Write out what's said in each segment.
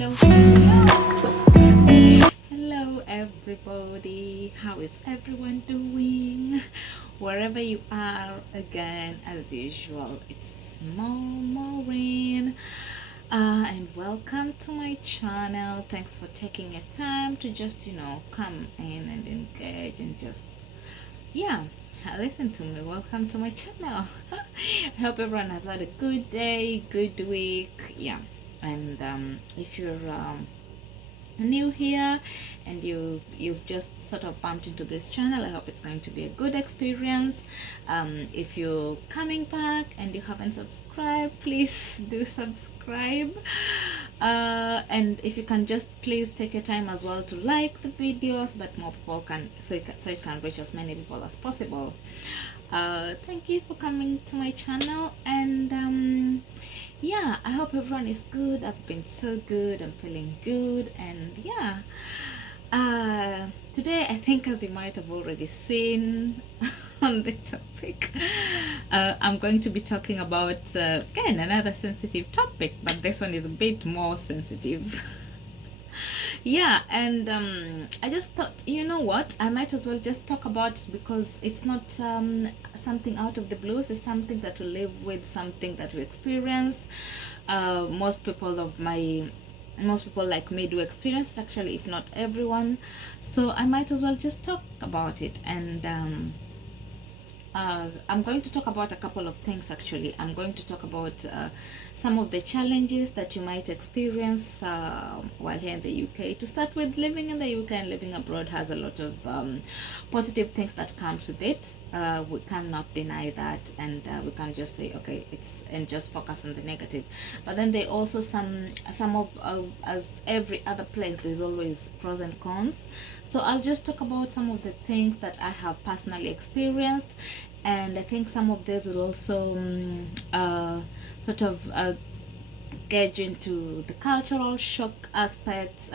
Hello, hello. Hello, everybody. How is everyone doing? Wherever you are, again, as usual, it's Maureen. And welcome to my channel. Thanks for taking your time to just, come in and engage and just, yeah, listen to me. Welcome to my channel. I hope everyone has had a good day, good week. Yeah. And if you're new here and you've just sort of bumped into this channel, I hope it's going to be a good experience. If you're coming back and you haven't subscribed, please do subscribe, and if you can just please take your time as well to like the video so that more people can so it can reach as many people as possible. Thank you for coming to my channel, and yeah, I hope everyone is good. I've been so good. I'm feeling good, and yeah, today I think, as you might have already seen on the topic, I'm going to be talking about again another sensitive topic, but this one is a bit more sensitive. Yeah, and I just thought, you know what, I might as well just talk about it because it's not something out of the blues. It's something that we live with, something that we experience. Most people like me do experience it, actually, if not everyone. So I might as well just talk about it. And I'm going to talk about a couple of things. Actually, I'm going to talk about some of the challenges that you might experience while here in the UK. To start with, living in the UK and living abroad has a lot of positive things that comes with it. We cannot deny that, and we can't just say okay, it's and just focus on the negative. But then there also some of as every other place, there's always pros and cons. So I'll just talk about some of the things that I have personally experienced, and I think some of these will also sort of gauge into the cultural shock aspects,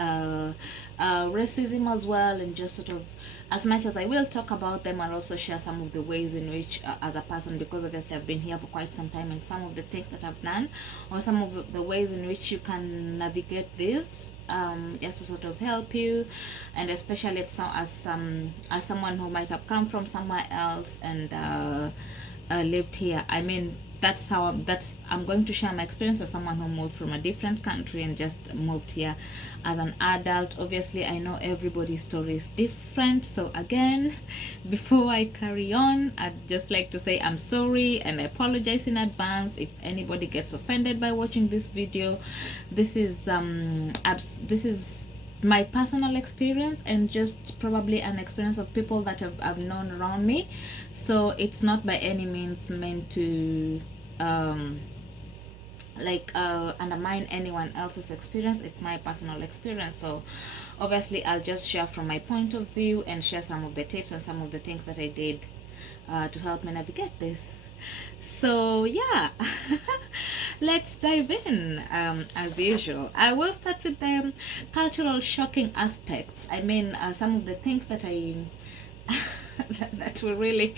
racism as well, and just sort of, as much as I will talk about them, I'll also share some of the ways in which as a person, because obviously I've been here for quite some time, and some of the things that I've done, or some of the ways in which you can navigate this, just to sort of help you, and especially as someone who might have come from somewhere else and lived here. I mean, that's how I'm going to share my experience as someone who moved from a different country and just moved here as an adult. Obviously, I know everybody's story is different, so again, before I carry on, I'd just like to say I'm sorry and I apologize in advance if anybody gets offended by watching this video. This is my personal experience, and just probably an experience of people that I've known around me. So it's not by any means meant to undermine anyone else's experience. It's my personal experience. So obviously I'll just share from my point of view and share some of the tips and some of the things that I did to help me navigate this. So yeah, let's dive in. As usual, I will start with the cultural shocking aspects. I mean, some of the things that I that were really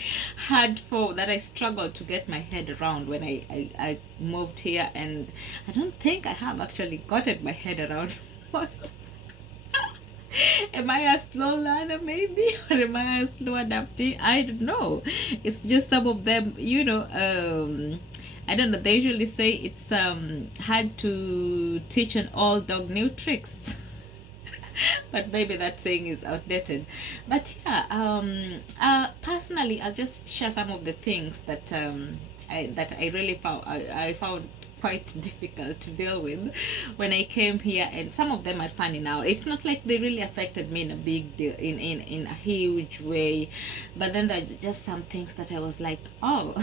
hard that I struggled to get my head around when I moved here, and I don't think I have actually gotten my head around most. Am I a slow learner maybe, or am I a slow adaptee? I don't know. It's just some of them, I don't know, they usually say it's hard to teach an old dog new tricks. But maybe that saying is outdated. But yeah, personally, I'll just share some of the things that I really found I found quite difficult to deal with when I came here, and some of them are funny now. It's not like they really affected me in a big deal, in a huge way, but then there's just some things that I was like, oh,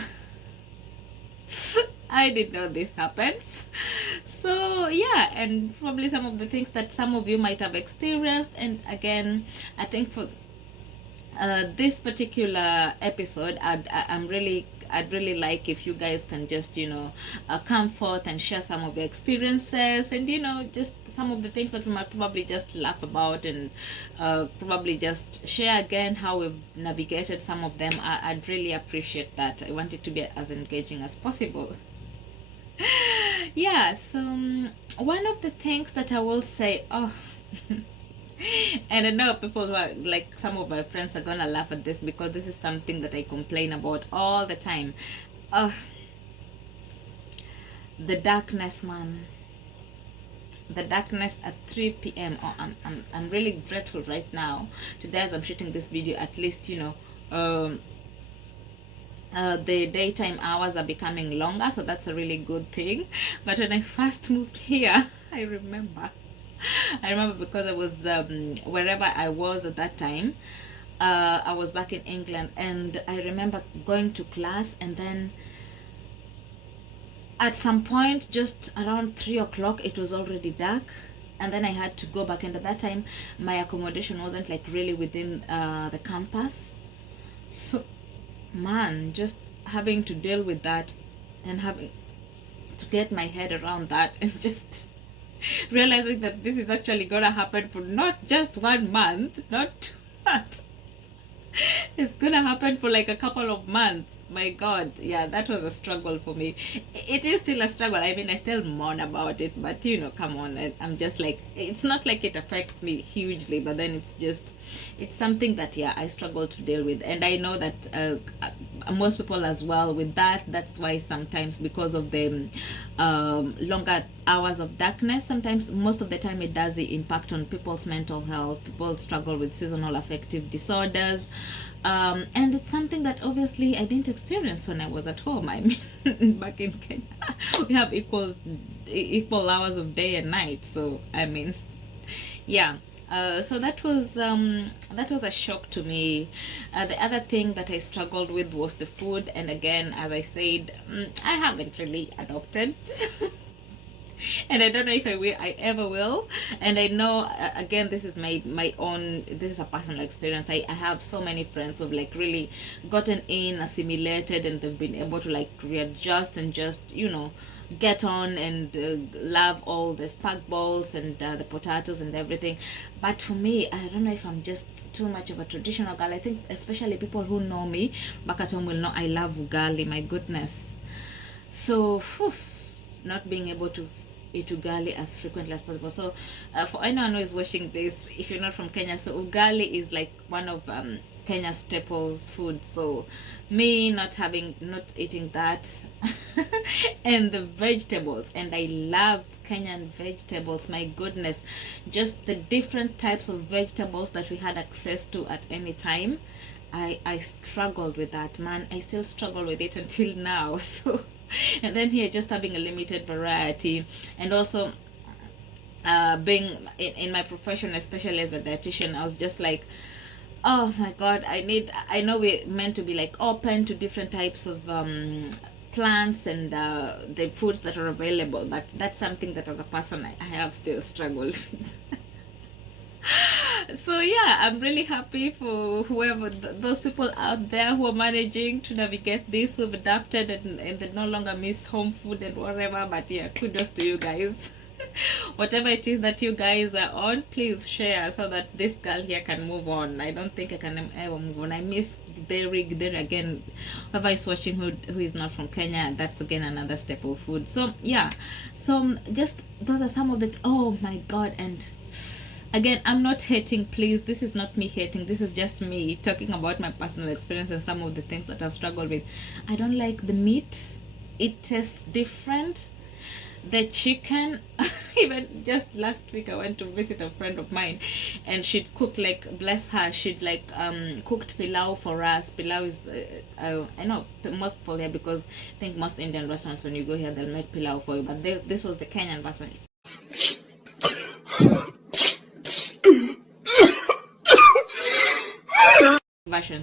I didn't know this happens. So yeah, and probably some of the things that some of you might have experienced. And again, I think for this particular episode, I'd really like if you guys can just come forth and share some of your experiences, and just some of the things that we might probably just laugh about, and probably just share again how we've navigated some of them. I'd really appreciate that. I want it to be as engaging as possible. Yeah, so one of the things that I will say, oh, and I know people who are like, some of my friends are gonna laugh at this because this is something that I complain about all the time. Uh, the darkness, man. The darkness at 3 p.m. Oh, I'm really grateful right now. Today, as I'm shooting this video, at least, the daytime hours are becoming longer, so that's a really good thing. But when I first moved here, I remember because I was wherever I was at that time. I was back in England, and I remember going to class, and then at some point, just around 3 o'clock, it was already dark, and then I had to go back. And at that time, my accommodation wasn't like really within the campus, so man, just having to deal with that and having to get my head around that and just realizing that this is actually gonna happen for not just 1 month, not 2 months. It's gonna happen for like a couple of months. My god, yeah, that was a struggle for me. It is still a struggle. I mean, I still mourn about it, but come on, I'm just like, it's not like it affects me hugely, but then it's something that, yeah, I struggle to deal with. And I know that most people as well with that. That's why sometimes, because of the longer hours of darkness, sometimes, most of the time, it does impact on people's mental health. People struggle with seasonal affective disorders, and it's something that obviously I didn't experience when I was at home. I mean, back in Kenya, we have equal hours of day and night. So I mean, yeah. So that was a shock to me. The other thing that I struggled with was the food, and again, as I said, I haven't really adopted. And I don't know if I ever will. And I know, again, this is my own, this is a personal experience. I have so many friends who've like really gotten in, assimilated, and they've been able to like readjust and just get on and love all the spag balls and the potatoes and everything. But for me, I don't know if I'm just too much of a traditional girl. I think especially people who know me back at home will know I love ugali, my goodness. So not being able to eat ugali as frequently as possible. So for anyone who is watching this, if you're not from Kenya, so ugali is like one of Kenya's staple food. So me not eating that and the vegetables, and I love Kenyan vegetables, my goodness, just the different types of vegetables that we had access to at any time. I struggled with that, man. I still struggle with it until now. So, and then here, just having a limited variety, and also being in my profession, especially as a dietitian, I was just like, oh my god, I know we're meant to be like open to different types of plants and the foods that are available, but that's something that as a person I have still struggled with. So yeah, I'm really happy for whoever those people out there who are managing to navigate this, who've adapted and they no longer miss home food and whatever. But yeah, kudos to you guys. Whatever it is that you guys are on, please share so that this girl here can move on. I don't think I can ever move on. I miss dairy again. Whoever is watching who is not from Kenya, that's again another staple food. So yeah, so just those are some of the oh my god. And again, I'm not hating, please. This is not me hating. This is just me talking about my personal experience and some of the things that I've struggled with. I don't like the meat. It tastes different. The chicken, even just last week I went to visit a friend of mine, and she'd cook, like, bless her, she'd like cooked pilau for us. Pilau is I know most people here, because I think most Indian restaurants, when you go here, they'll make pilau for you, but this was the Kenyan version.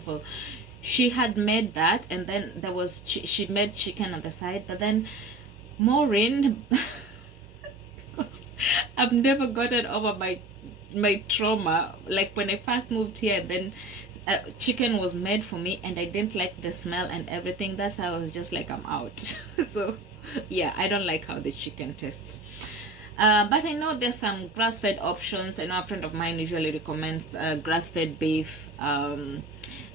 So she had made that, and then there was she made chicken on the side. But then Maureen, because I've never gotten over my trauma, like when I first moved here, then chicken was made for me and I didn't like the smell and everything. That's how I was just like, I'm out. So yeah, I don't like how the chicken tastes. But I know there's some grass-fed options. I know a friend of mine usually recommends grass-fed beef.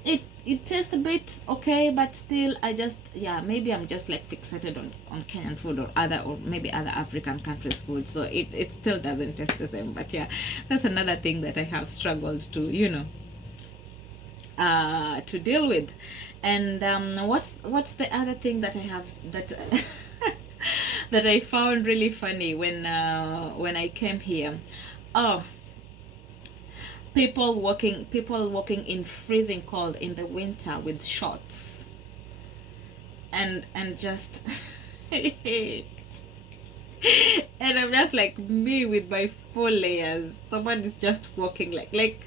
It tastes a bit okay, but still, I just, yeah, maybe I'm just like fixated on Kenyan food or maybe other African countries' food. So it still doesn't taste the same. But yeah, that's another thing that I have struggled to, to deal with. And what's the other thing that I have that that I found really funny when I came here? Oh, people walking in freezing cold in the winter with shorts and just and I'm just like me with my full layers. Someone is just walking like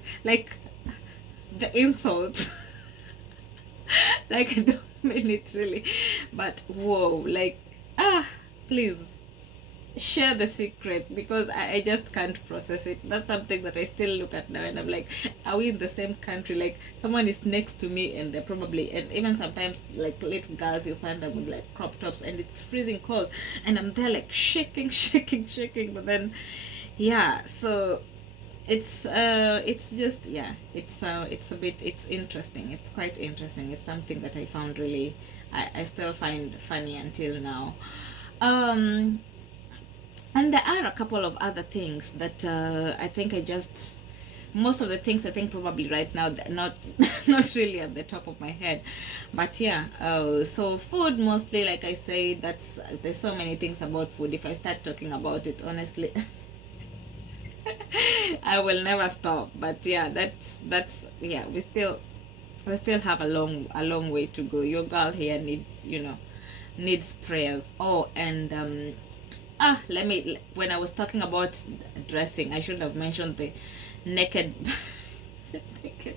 the insult. Like, I don't mean it really, but whoa, like, please share the secret, because I just can't process it. That's something that I still look at now and I'm like, are we in the same country? Like, someone is next to me and they're probably, and even sometimes like little girls, you find them with like crop tops and it's freezing cold and I'm there like shaking, shaking, shaking. But then, yeah, so it's just, yeah, it's a bit, it's interesting, it's quite interesting. It's something that I found really, I still find funny until now. um and there are a couple of other things that I think I just, most of the things I think probably right now they're not not really at the top of my head. But yeah, so food mostly, like I say, that's, there's so many things about food. If I start talking about it, honestly, I will never stop. But yeah, that's yeah, we still have a long way to go. Your girl here needs, needs prayers. Oh, and let me, when I was talking about dressing, I should have mentioned the naked naked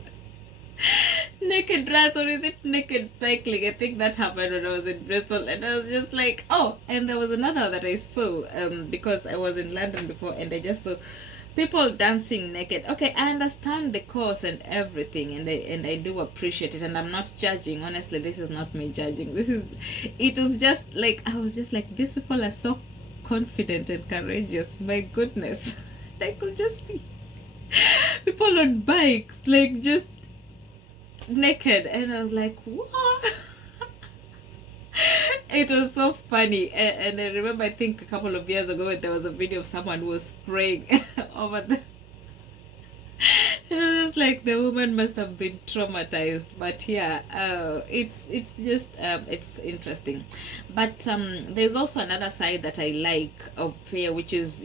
naked dress, or is it naked cycling? I think that happened when I was in Bristol, and I was just like, oh. And there was another that I saw, because I was in London before, and I just saw people dancing naked. Okay, I understand the cause and everything, and I do appreciate it, and I'm not judging. Honestly, this is not me judging. It was just like, I was just like, these people are so confident and courageous. My goodness. I could just see people on bikes, like, just naked, and I was like, what? It was so funny. And I remember, I think a couple of years ago, there was a video of someone who was spraying over the, it was just like the woman must have been traumatized. But yeah, it's just, it's interesting. But there's also another side that I like of fear, which is,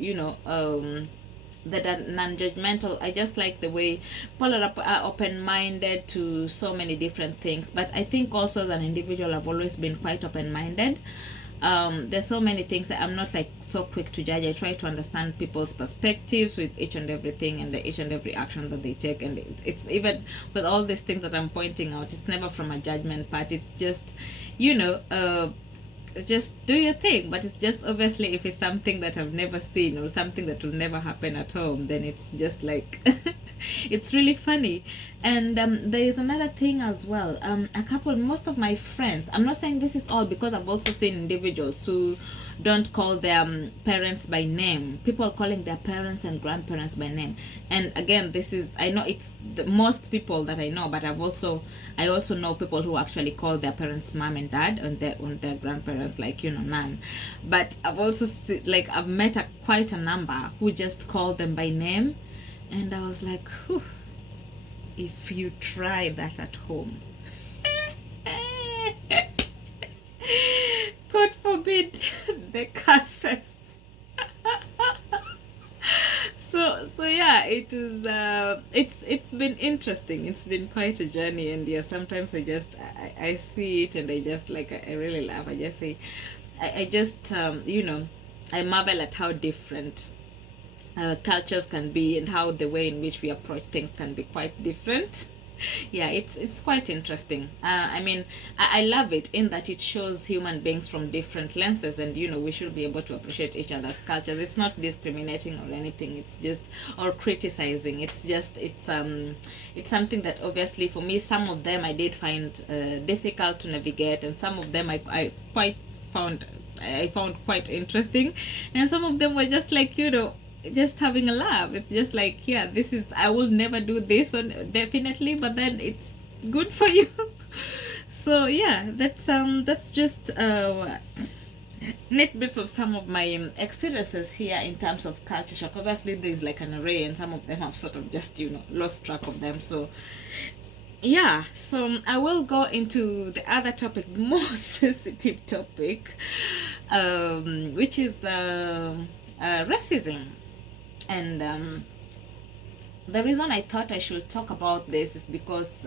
that are non-judgmental. I just like the way people are open-minded to so many different things. But I think also as an individual, I've always been quite open-minded. There's so many things that I'm not like so quick to judge. I try to understand people's perspectives with each and everything and each and every action that they take. And it's even with all these things that I'm pointing out, it's never from a judgment part. It's just, just do your thing. But it's just, obviously, if it's something that I've never seen or something that will never happen at home, then it's just like it's really funny. And there is another thing as well. Most of my friends, I'm not saying this is all, because I've also seen individuals who don't call their parents by name, people calling their parents and grandparents by name. And again, this is, I know it's the most people that I know, but I also know people who actually call their parents mom and dad, and their grandparents like, nan. But I've also I've met quite a number who just call them by name, and I was like, whew, if you try that at home, God forbid, the curses. So yeah, it was it's been interesting. It's been quite a journey, and yeah, sometimes I see it and I just like, I really laugh. I just say, I just I marvel at how different cultures can be, and how the way in which we approach things can be quite different. Yeah, it's quite interesting. I mean, I love it in that it shows human beings from different lenses, and we should be able to appreciate each other's cultures. It's not discriminating or anything. It's just, or criticizing. It's just, it's something that obviously for me, some of them I did find difficult to navigate, and some of them I quite found I found quite interesting, and some of them were just like, just having a laugh. It's just like, yeah, this is, I will never do this on, definitely, but then it's good for you. So yeah, that's just bits of some of my experiences here in terms of culture shock. Obviously there's like an array, and some of them have sort of just lost track of them. So yeah, so I will go into the other topic, more sensitive topic, which is racism. And the reason I thought I should talk about this is because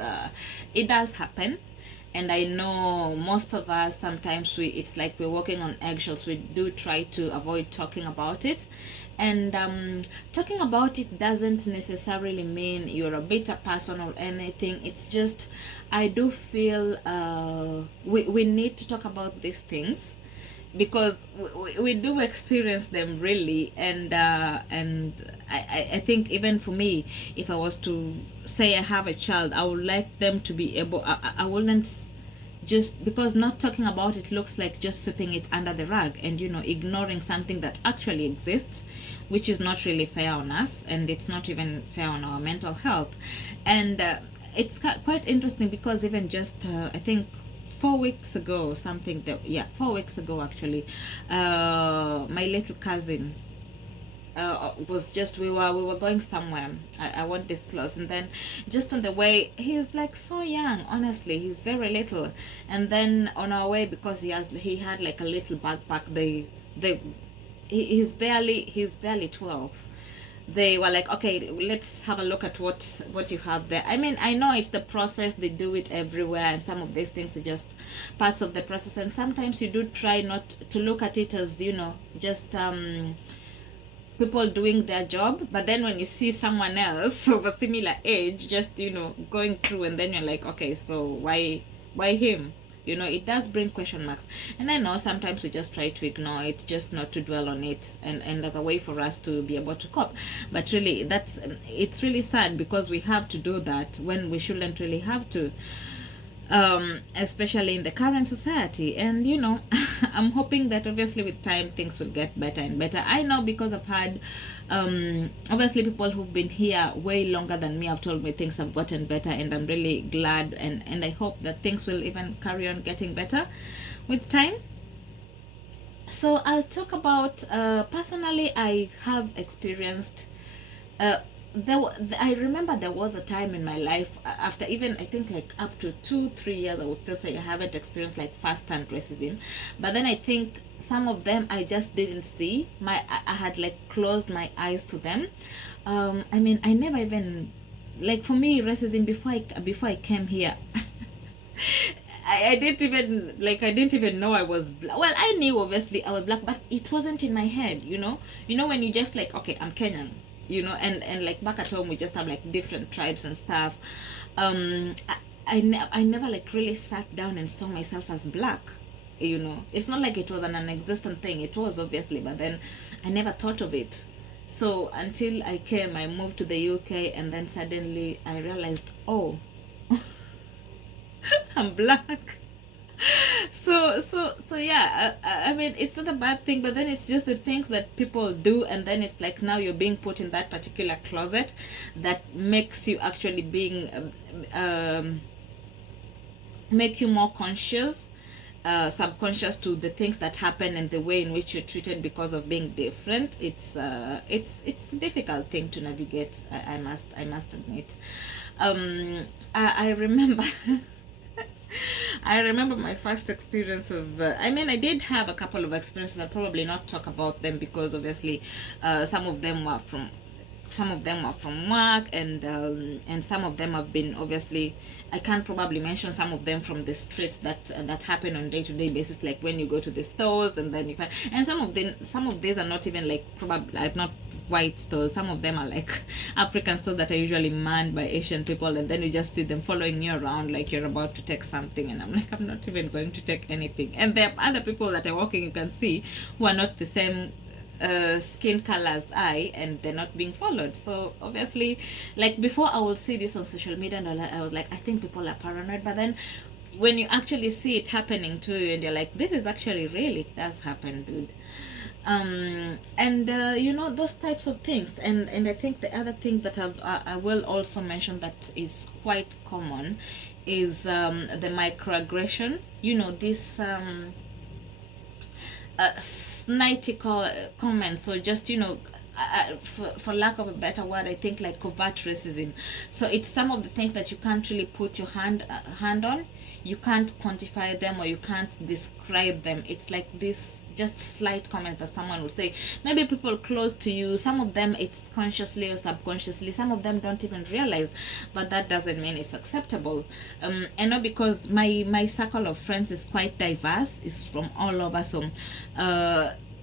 it does happen, and I know most of us, sometimes it's like we're walking on eggshells. We do try to avoid talking about it, and talking about it doesn't necessarily mean you're a better person or anything. It's just, I do feel we need to talk about these things, because we do experience them really. And I think, even for me, if I was to say I have a child, I would like them to be able, I wouldn't, just because not talking about it looks like just sweeping it under the rug, and ignoring something that actually exists, which is not really fair on us, and it's not even fair on our mental health. And it's quite interesting, because even just I think 4 weeks ago, something that, yeah, 4 weeks ago actually, my little cousin was just, we were going somewhere. I won't disclose. And then just on the way, he's like so young, honestly, he's very little. And then on our way, because he had like a little backpack, he's barely 12. They were like, okay, let's have a look at what you have there. I mean, I know it's the process, they do it everywhere, and some of these things are just parts of the process, and sometimes you do try not to look at it as just people doing their job. But then when you see someone else of a similar age just going through, and then you're like, okay, so why him? It does bring question marks. And I know sometimes we just try to ignore it, just not to dwell on it, and as a way for us to be able to cope. But really, it's really sad, because we have to do that when we shouldn't really have to, especially in the current society. And I'm hoping that obviously with time things will get better and better. I know, because I've had obviously people who've been here way longer than me have told me things have gotten better, and I'm really glad, and I hope that things will even carry on getting better with time. So I'll talk about, personally, I have experienced I remember there was a time in my life, after even I think like up to 2-3 years, I would still say I haven't experienced like first-hand racism. But then I think some of them I just didn't see. I had like closed my eyes to them. I mean, I never even, like, for me, racism, before I came here, I didn't even know I was black. Well, I knew obviously I was black, but it wasn't in my head. When you just like, okay, I'm Kenyan, and like back at home we just have like different tribes and stuff. I never like really sat down and saw myself as black. It's not like it was an non-existent thing. It was, obviously, but then I never thought of it. So until I moved to the UK, and then suddenly I realized, oh, I'm black. So yeah, I mean, it's not a bad thing, but then it's just the things that people do, and then it's like now you're being put in that particular closet that makes you actually make you more conscious, subconscious to the things that happen and the way in which you're treated because of being different. It's a difficult thing to navigate, I must admit. I remember I remember my first experience of, I mean, I did have a couple of experiences. I'll probably not talk about them, because obviously some of them were from work, and some of them have been, obviously, I can't probably mention some of them from the streets that happen on day-to-day basis, like when you go to the stores, and then you find, and some of these are not even like, probably like, not white stores. Some of them are like African stores that are usually manned by Asian people, and then you just see them following you around like you're about to take something, and I'm like, I'm not even going to take anything. And there are other people that are walking, you can see, who are not the same skin color as I, and they're not being followed. So obviously, like, before I will see this on social media, and I was like, I think people are paranoid. But then when you actually see it happening to you, and you're like, this is actually real, it does happen, dude. And you know, those types of things. And I think the other thing that I will also mention that is quite common is the microaggression. You know, this snidey comments, or just, you know, for lack of a better word, I think like covert racism. So it's some of the things that you can't really put your hand on. You can't quantify them, or you can't describe them. It's like this just slight comment that someone will say. Maybe people close to you, some of them it's consciously or subconsciously, some of them don't even realize, but that doesn't mean it's acceptable. I know, because my circle of friends is quite diverse, it's from all over. So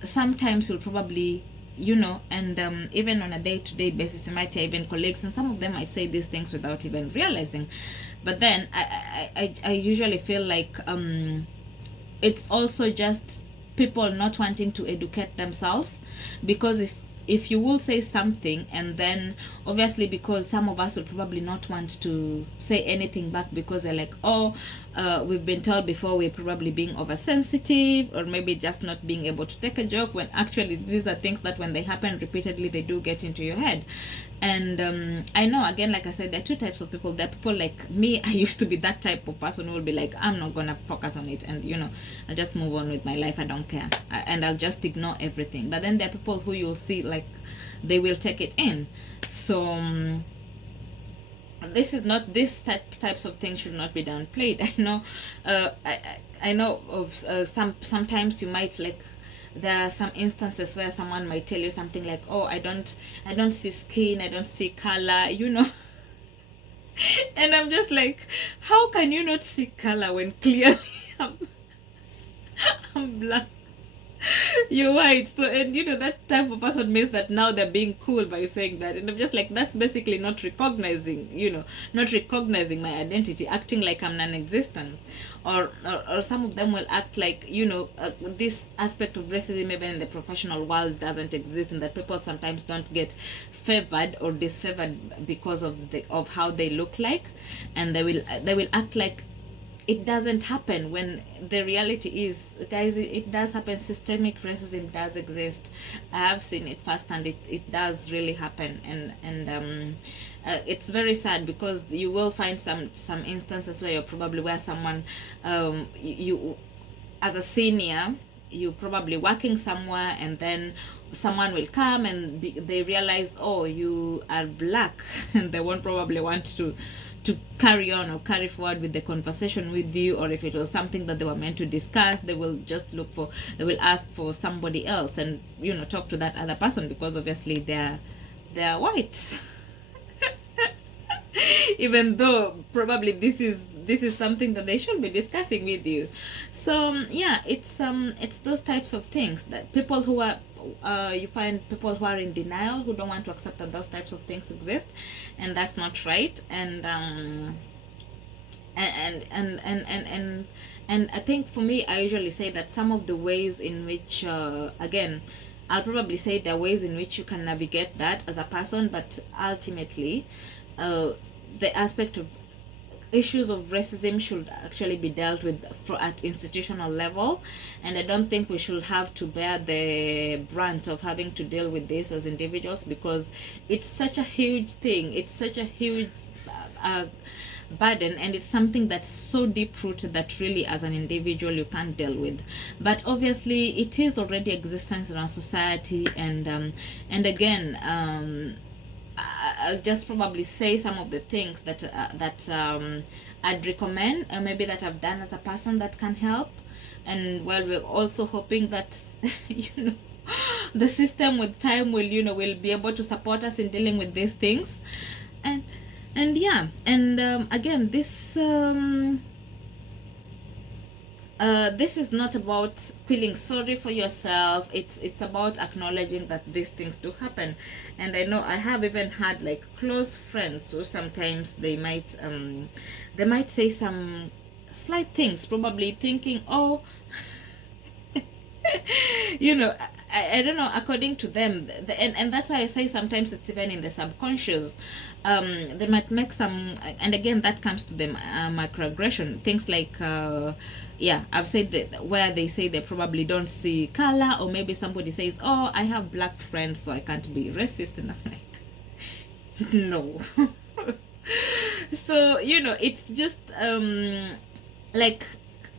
sometimes you'll probably, you know, and even on a day-to-day basis, you might hear even colleagues, and some of them might say these things without even realizing. But then I usually feel like it's also just people not wanting to educate themselves, because if you will say something, and then obviously, because some of us will probably not want to say anything back, because we're like, oh, we've been told before, we're probably being oversensitive, or maybe just not being able to take a joke, when actually these are things that when they happen repeatedly, they do get into your head. And I know, again, like I said, there are two types of people. There are people like me. I used to be that type of person who will be like, I'm not gonna focus on it, and you know, I'll just move on with my life, I don't care, and I'll just ignore everything. But then there are people who you'll see like they will take it in. So this is not, this types of things should not be downplayed. I know, I know of sometimes you might like, there are some instances where someone might tell you something like, oh, I don't see skin, I don't see color, you know. And I'm just like, how can you not see color when clearly I'm black? You're white. So, and you know, that type of person means that now they're being cool by saying that. And I'm just like, that's basically not recognizing, you know, not recognizing my identity, acting like I'm non-existent. Or some of them will act like, you know, this aspect of racism even in the professional world doesn't exist, and that people sometimes don't get favored or disfavored because of how they look like, and they will act like it doesn't happen, when the reality is, guys, it does happen. Systemic racism does exist. I have seen it firsthand. It does really happen. And it's very sad, because you will find some instances where where someone, you as a senior, you probably working somewhere, and then someone will come and they realize, oh, you are black, and they won't probably want to carry on or carry forward with the conversation with you, or if it was something that they were meant to discuss, they will just they will ask for somebody else, and you know, talk to that other person, because obviously they're white. Even though probably this is something that they should be discussing with you. So yeah, it's those types of things that people who are you find people who are in denial, who don't want to accept that those types of things exist, and that's not right. And I think for me, I usually say that some of the ways in which again, I'll probably say there are ways in which you can navigate that as a person, but ultimately the aspect of issues of racism should actually be dealt with at institutional level, and I don't think we should have to bear the brunt of having to deal with this as individuals, because it's such a huge thing, it's such a huge burden, and it's something that's so deep rooted that really as an individual you can't deal with. But obviously it is already existence in our society, and again, I'll just probably say some of the things that I'd recommend, maybe that I've done as a person that can help. And while we're also hoping that you know, the system with time will be able to support us in dealing with these things. And yeah, and again, this is not about feeling sorry for yourself. It's about acknowledging that these things do happen. And I know I have even had like close friends who sometimes they might say some slight things, probably thinking, oh, you know, I don't know, according to them, and that's why I say sometimes it's even in the subconscious. They might make some, and again, that comes to the microaggression, things like, yeah, I've said that where they say they probably don't see color, or maybe somebody says, oh, I have black friends, so I can't be racist. And I'm like, no. So, it's just, like,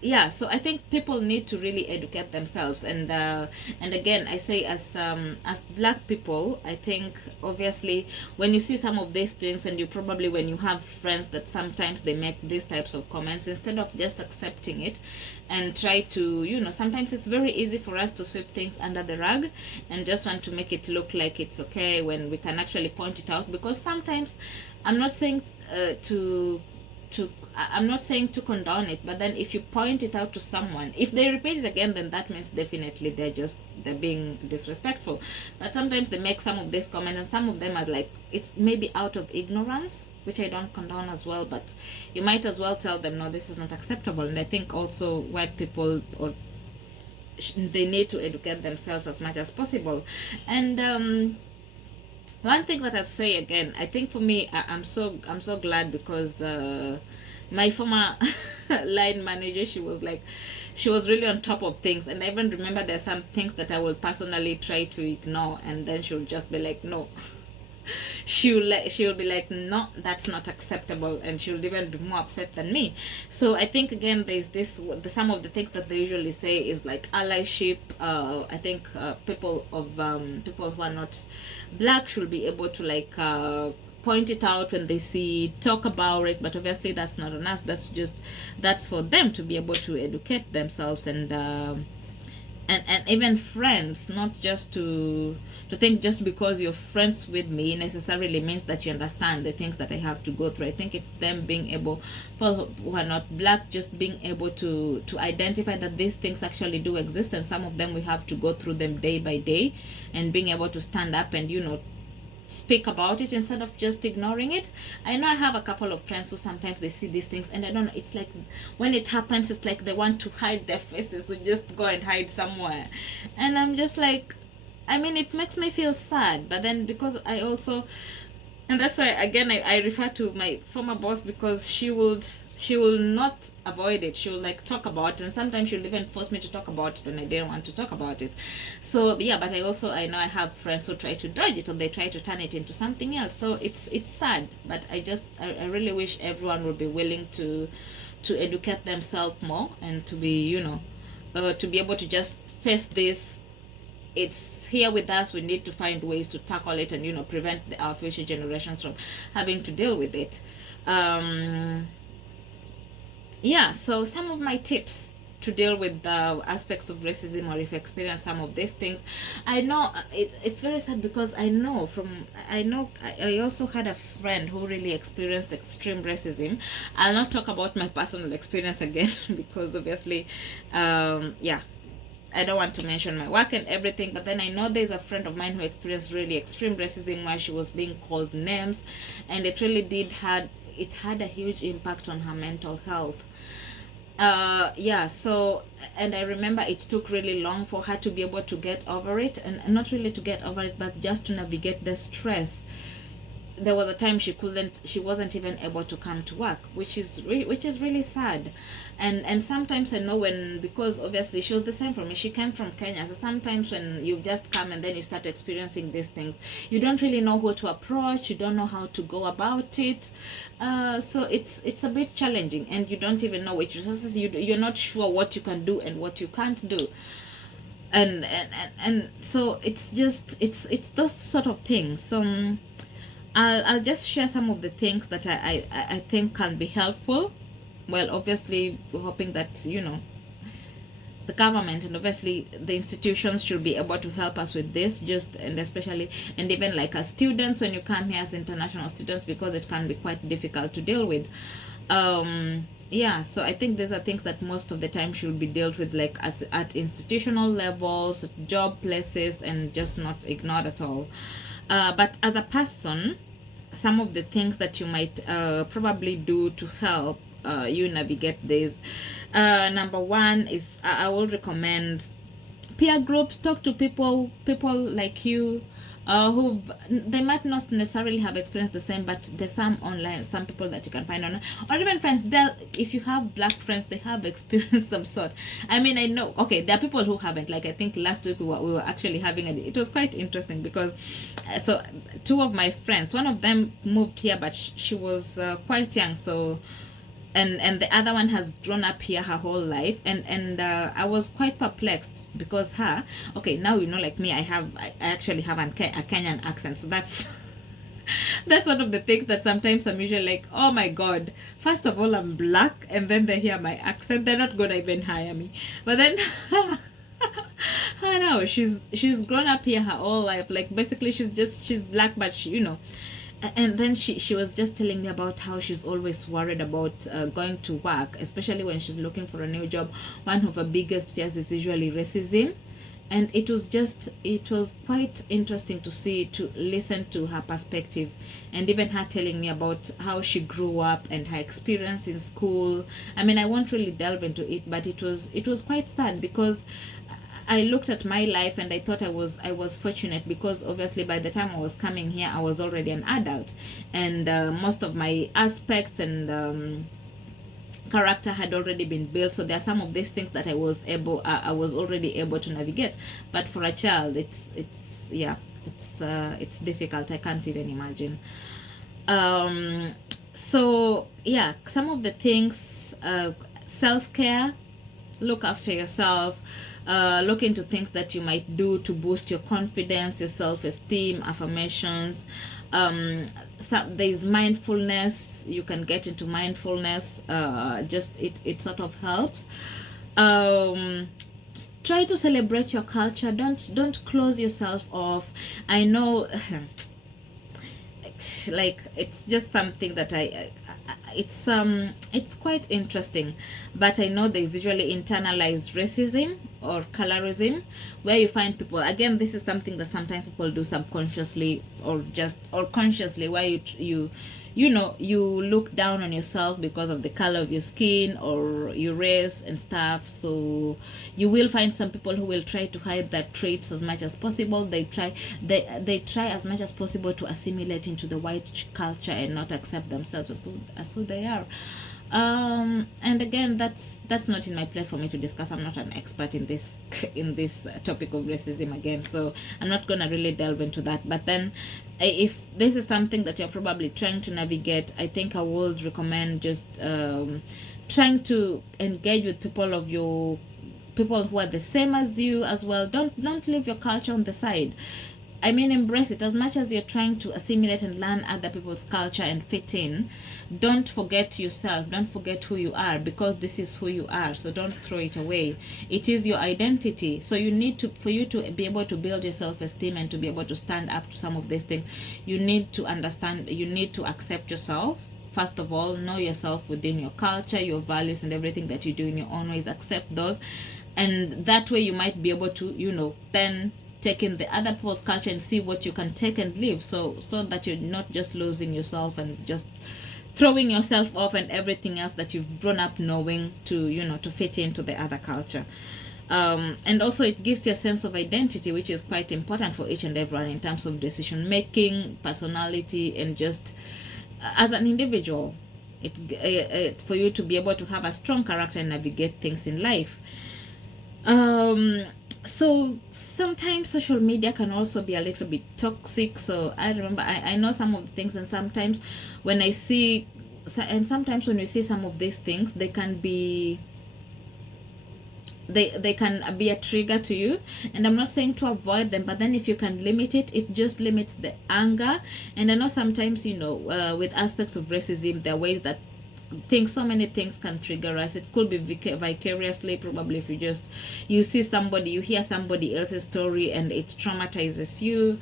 yeah, so I think people need to really educate themselves, and again, I say, as black people, I think obviously when you see some of these things, and you probably, when you have friends that sometimes they make these types of comments, instead of just accepting it and try to, sometimes it's very easy for us to sweep things under the rug and just want to make it look like it's okay, when we can actually point it out. Because sometimes, I'm not saying I'm not saying to condone it, but then if you point it out to someone, if they repeat it again, then that means definitely they're being disrespectful. But sometimes they make some of these comments, and some of them are like, it's maybe out of ignorance, which I don't condone as well, but you might as well tell them, no, this is not acceptable. And I think also white people, or they need to educate themselves as much as possible. And one thing that I say again, I think for me, I'm so glad, because my former line manager, she was really on top of things. And I even remember there's some things that I will personally try to ignore, and then she'll just be like, no. She'll be like, no, that's not acceptable, and she'll even be more upset than me. So I think, again, there's some of the things that they usually say is like allyship. I think people who are not black should be able to, like, point it out when they see, talk about it. But obviously that's not on us, that's for them to be able to educate themselves, and even friends, not just to think just because you're friends with me necessarily means that you understand the things that I have to go through. I think it's them being able, people who are not black, just being able to identify that these things actually do exist, and some of them we have to go through them day by day, and being able to stand up and speak about it instead of just ignoring it. I know I have a couple of friends who sometimes they see these things, and I don't know, it's like when it happens, it's like they want to hide their faces, so just go and hide somewhere. And I'm just like, I mean, it makes me feel sad, but then because I also, and that's why again I refer to my former boss, because she will not avoid it. She will, like, talk about it, and sometimes she'll even force me to talk about it when I didn't want to talk about it. So yeah, but I know I have friends who try to dodge it, or they try to turn it into something else. So it's sad, but I really wish everyone would be willing to educate themselves more, and to be to be able to just face this. It's here with us. We need to find ways to tackle it, and prevent our future generations from having to deal with it. Yeah, so some of my tips to deal with the aspects of racism, or if you experience some of these things. I know it's very sad, because I also had a friend who really experienced extreme racism. I'll not talk about my personal experience again because obviously, yeah, I don't want to mention my work and everything, but then I know there's a friend of mine who experienced really extreme racism, where she was being called names, and it really had a huge impact on her mental health. Yeah, so, and I remember it took really long for her to be able to get over it, and not really to get over it, but just to navigate the stress. There was a time she wasn't even able to come to work, which is really sad. And sometimes I know, because obviously she was the same for me, she came from Kenya, so sometimes when you just come and then you start experiencing these things, you don't really know who to approach, you don't know how to go about it. So it's a bit challenging, and you don't even know which resources, you're not sure what you can do and what you can't do. And so it's those sort of things. So I'll just share some of the things that I think can be helpful. Well, obviously, we're hoping that, the government and obviously the institutions should be able to help us with this, and especially, and even like as students, when you come here as international students, because it can be quite difficult to deal with. Yeah, so I think these are things that most of the time should be dealt with, like at institutional levels, job places, and just not ignored at all. But as a person, some of the things that you might probably do to help you navigate this. Number one is, I will recommend peer groups, talk to people like you, who they might not necessarily have experienced the same, but there's some online, some people that you can find online, or even friends. There, if you have black friends, they have experienced some sort. I mean, I know, okay, there are people who haven't. Like, I think last week we were actually having it was quite interesting because so two of my friends, one of them moved here, but she was quite young, so and the other one has grown up here her whole life, and I was quite perplexed because her, okay, now, you know, like me, I actually have a Kenyan accent, so that's that's one of the things that sometimes I'm usually like, oh my god, first of all, I'm black, and then they hear my accent, they're not gonna even hire me. But then I know she's grown up here her whole life, like basically she's black, but she, you know. And then she was just telling me about how she's always worried about going to work, especially when she's looking for a new job. One of her biggest fears is usually racism, and it was quite interesting to listen to her perspective, and even her telling me about how she grew up and her experience in school. I mean, I won't really delve into it, but it was quite sad because I looked at my life and I thought I was fortunate, because obviously by the time I was coming here, I was already an adult, and most of my aspects and character had already been built. So there are some of these things that I was already able to navigate. But for a child, it's difficult. I can't even imagine. So yeah, some of the things, self-care, look after yourself, look into things that you might do to boost your confidence, your self-esteem, affirmations. There's mindfulness. You can get into mindfulness. It sort of helps. Try to celebrate your culture. Don't close yourself off. I know like it's just something that it's quite interesting, but I know there's usually internalized racism or colorism, where you find people, again, this is something that sometimes people do subconsciously or consciously, where you know, you look down on yourself because of the color of your skin or your race and stuff. So you will find some people who will try to hide their traits as much as possible. They try as much as possible to assimilate into the white culture and not accept themselves as who they are. And again, that's not in my place for me to discuss. I'm not an expert in this topic of racism again, so I'm not gonna really delve into that. But then, if this is something that you're probably trying to navigate, I think I would recommend just trying to engage with people who are the same as you as well. Don't leave your culture on the side. I mean, embrace it. As much as you're trying to assimilate and learn other people's culture and fit in, don't forget yourself. Don't forget who you are, because this is who you are. So don't throw it away. It is your identity. So you need to, for you to be able to build your self-esteem and to be able to stand up to some of these things, you need to understand, you need to accept yourself. First of all, know yourself within your culture, your values, and everything that you do in your own ways. Accept those. And that way you might be able to, then take in the other people's culture and see what you can take and leave, so that you're not just losing yourself and just throwing yourself off and everything else that you've grown up knowing to fit into the other culture. And also it gives you a sense of identity, which is quite important for each and everyone in terms of decision making, personality, and just as an individual, for you to be able to have a strong character and navigate things in life. So sometimes social media can also be a little bit toxic. So I remember, I know some of the things, and sometimes when we see some of these things, they can be a trigger to you. And I'm not saying to avoid them, but then if you can limit it, it just limits the anger. And I know sometimes, with aspects of racism, there are ways that so many things can trigger us. It could be vicariously, probably, if you hear somebody else's story and it traumatizes you,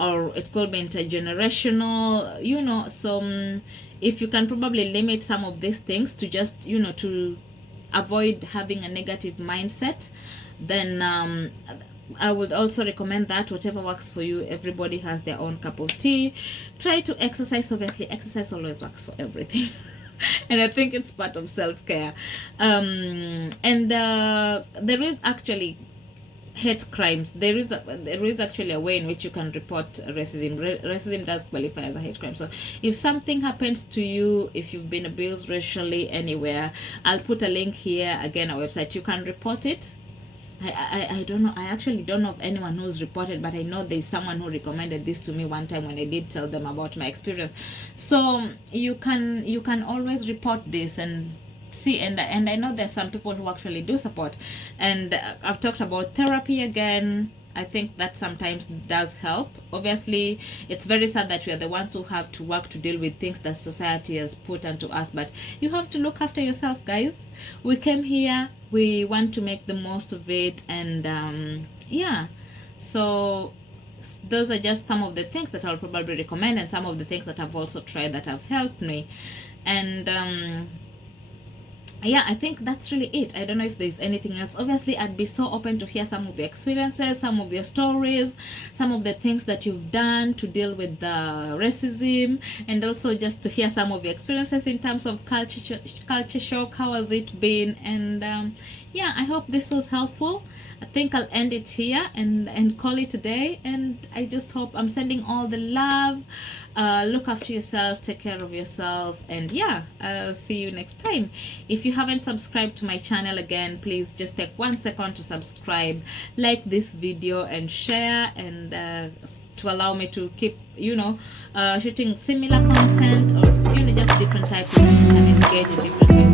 or it could be intergenerational, so if you can probably limit some of these things to just to avoid having a negative mindset, then I would also recommend that. Whatever works for you, everybody has their own cup of tea. Try to exercise. Obviously, exercise always works for everything. And I think it's part of self-care. And there is actually hate crimes. There is actually a way in which you can report racism. Racism does qualify as a hate crime. So if something happens to you, if you've been abused racially anywhere, I'll put a link here, again, our website. You can report it. I don't know. I actually don't know of anyone who's reported, but I know there's someone who recommended this to me one time when I did tell them about my experience. So you can always report this and see, and I know there's some people who actually do support, and I've talked about therapy again. I think that sometimes does help. Obviously, it's very sad that we are the ones who have to work to deal with things that society has put onto us, but you have to look after yourself, guys. We came here, we want to make the most of it, and yeah, so those are just some of the things that I'll probably recommend, and some of the things that I've also tried that have helped me. And yeah, I think that's really it. I don't know if there's anything else. Obviously, I'd be so open to hear some of your experiences, some of your stories, some of the things that you've done to deal with the racism, and also just to hear some of your experiences in terms of culture shock. How has it been? And yeah, I hope this was helpful. I think I'll end it here and call it a day. And I just hope, I'm sending all the love. Look after yourself, take care of yourself, and yeah, see you next time. If you haven't subscribed to my channel, again, please just take 1 second to subscribe, like this video, and share, and to allow me to keep, shooting similar content, or just different types of things you can engage in different ways.